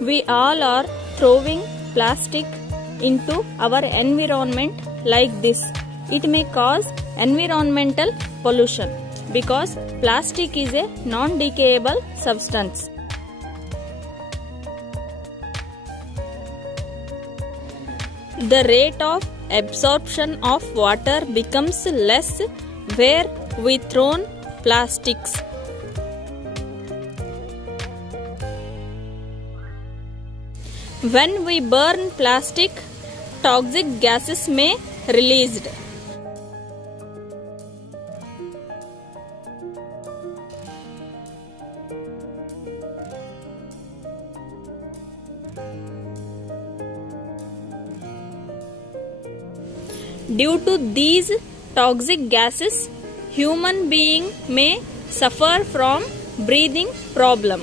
We all are throwing plastic into our environment like this. It may cause environmental pollution because plastic is a non-decayable substance. The rate of absorption of water becomes less where we throw plastics. When we burn plastic, toxic gases may released. Due to these toxic gases, human being may suffer from breathing problem.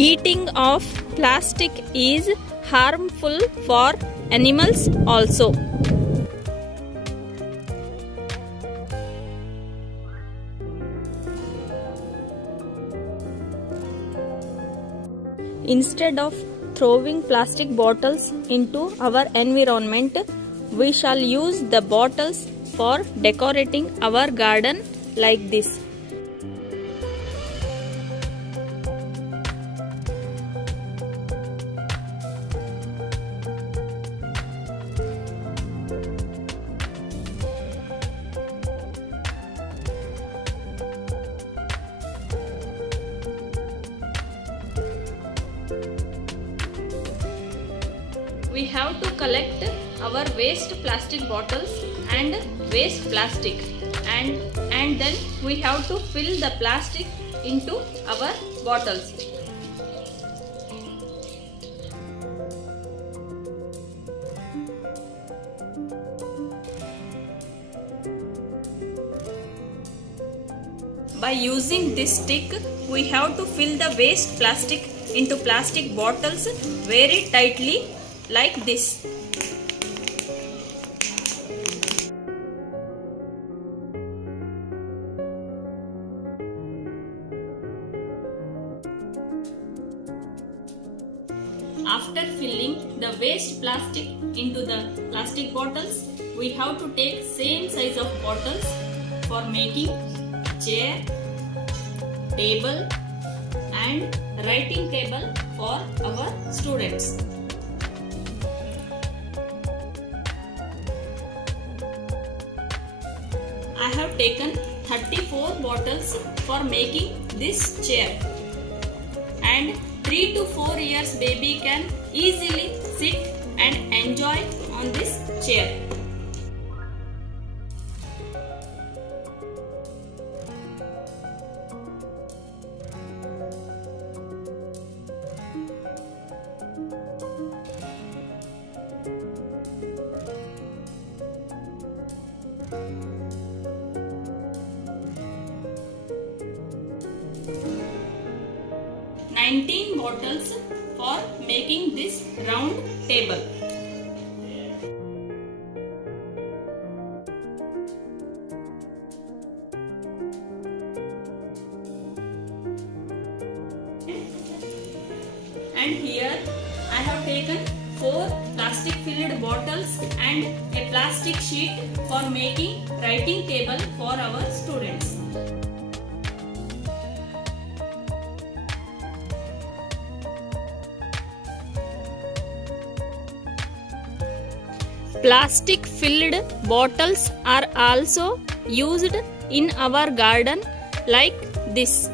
Eating of plastic is harmful for animals also. Instead of throwing plastic bottles into our environment, we shall use the bottles for decorating our garden like this. We have to collect our waste plastic bottles and waste plastic and then we have to fill the plastic into our bottles. By using this stick, we have to fill the waste plastic into plastic bottles very tightly like this. After filling the waste plastic into the plastic bottles, we have to take same size of bottles for making chair, table and writing table for our students. I have taken 34 bottles for making this chair, and 3 to 4 years baby can easily sit and enjoy on this chair. $19 bottles for making this round table. And here I have taken 4 plastic filled bottles and a plastic sheet for making writing table for our students. Plastic filled bottles are also used in our garden like this.